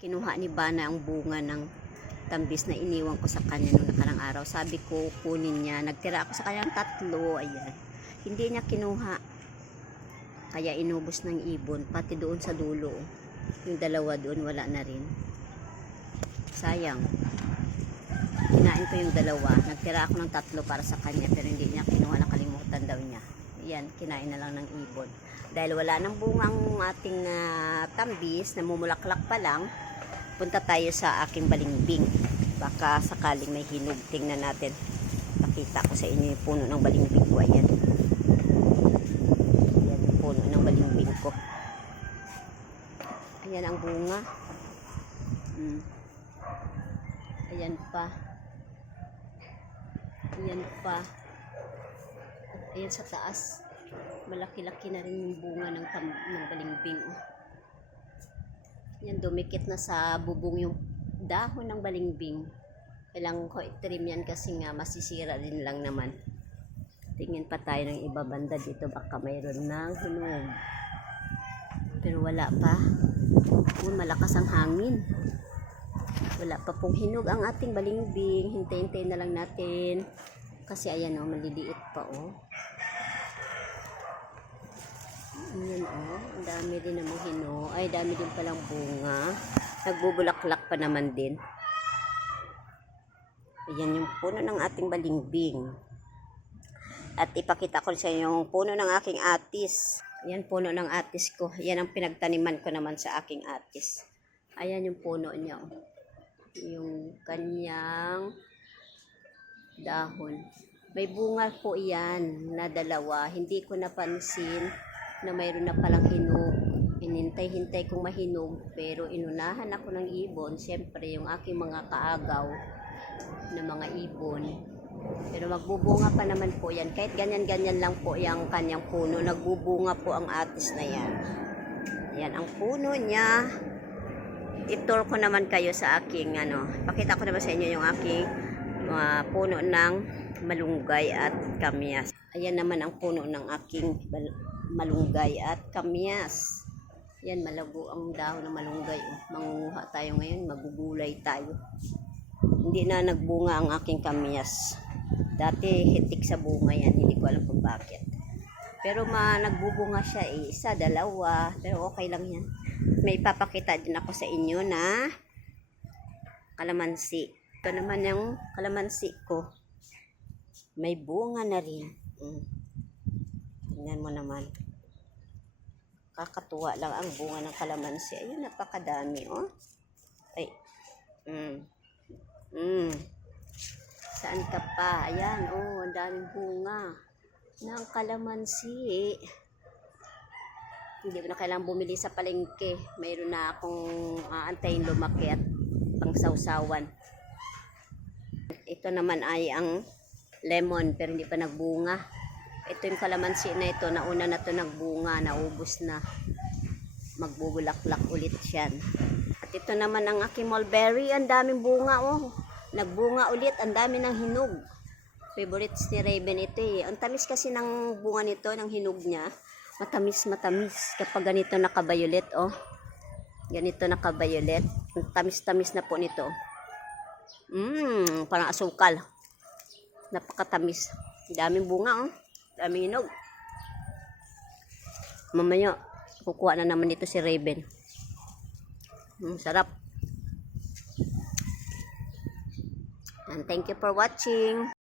Kinuha ni Bana ang bunga ng tambis na iniwan ko sa kanya noong nakarang araw. Sabi ko, kunin niya. Nagtira ako sa kanyang tatlo. Ayan. Hindi niya kinuha. Kaya inubos ng ibon. Pati doon sa dulo. Yung dalawa doon, wala na rin. Sayang. Kinain ko yung dalawa. Nagtira ako ng tatlo para sa kanya. Pero hindi niya kinuha. Nakalimutan daw niya. Ayan, kinain na lang ng ibon. Dahil wala nang bungang ating ah, tambis, namumulaklak pa lang, punta tayo sa aking balimbing. Baka sakaling may hinog. Tingnan natin. Pakita ko sa inyo yung puno ng balimbing ko. Ayan. Ayan yung puno ng balimbing ko. Ayan ang bunga. Mm. Ayan pa. Ayan pa. Ayan sa taas. Malaki-laki na rin yung bunga ng, ng balimbing. Oh. Yan, dumikit na sa bubong yung dahon ng balimbing. Kailangan ko i-trim yan kasi nga masisira din lang naman. Tingin pa tayo ng iba banda dito. Baka mayroon ng hinog. Pero wala pa. Uy, malakas ang hangin. Wala pa pong hinog ang ating balimbing. Hintay-hintay na lang natin. Kasi ayan o, maliliit pa o. Ayan o, ang dami din namang hinog. Ay, dami din palang bunga. Nagbubulaklak pa naman din. Ayan yung puno ng ating balimbing. At ipakita ko sa inyo yung puno ng aking atis. Ayan puno ng atis ko. Ayan ang pinagtaniman ko naman sa aking atis. Ayan yung puno niya. oh. Yung kanyang dahon. May bunga po yan na dalawa. Hindi ko napansin na mayroon na palang hinog. Inintay-hintay kong mahinog pero inunahan ako ng ibon. Siyempre yung aking mga kaagaw na mga ibon. Pero magbubunga pa naman po yan. Kahit ganyan-ganyan lang po yung kanyang puno. Nagbubunga po ang atis na yan. Yan ang puno niya. Itur ko naman kayo sa aking ano. Pakita ko naman sa inyo yung aking mga puno ng malunggay at kamyas. Ayan naman ang puno ng aking malunggay at kamyas. Yan, malago ang dahon ng malunggay. oh. Mangunguha tayo ngayon, magugulay tayo. Hindi na nagbunga ang aking kamyas. Dati hitik sa bunga yan, hindi ko alam kung bakit. Pero ma, nagbubunga siya eh, isa, dalawa, pero okay lang yan. May ipapakita din ako sa inyo na kalamansi. Ito naman yung kalamansi ko. May bunga na rin. Mm. Tingnan mo naman. Kakatuwa lang ang bunga ng kalamansi. Ayun, napakadami, oh. Ay. Mm. Mm. Saan ka pa? Ayan, oh, ang daming bunga ng kalamansi. Hindi mo na kailangan bumili sa palengke. Mayroon na akong aantayin lumaki at pangsawsawan. Ito naman ay ang lemon pero hindi pa nagbunga. Ito yung kalamansi na ito, nauna na to nagbunga, naubos na. Magbubulaklak ulit siyan. At ito naman ang aking mulberry, ang daming bunga oh. Nagbunga ulit, ang dami ng hinog. Favorites ni Raven ito eh. Ang tamis kasi ng bunga nito, ng hinog niya. Matamis, matamis. Kapag ganito nakabayulet, oh. Ganito nakabayulet. Ang tamis-tamis na po nito. Mmm, parang asukal. Napakatamis. Daming bunga, oh. Daming hinog. Mamaya, kukuha na naman dito si Raven. Mm, sarap. And thank you for watching.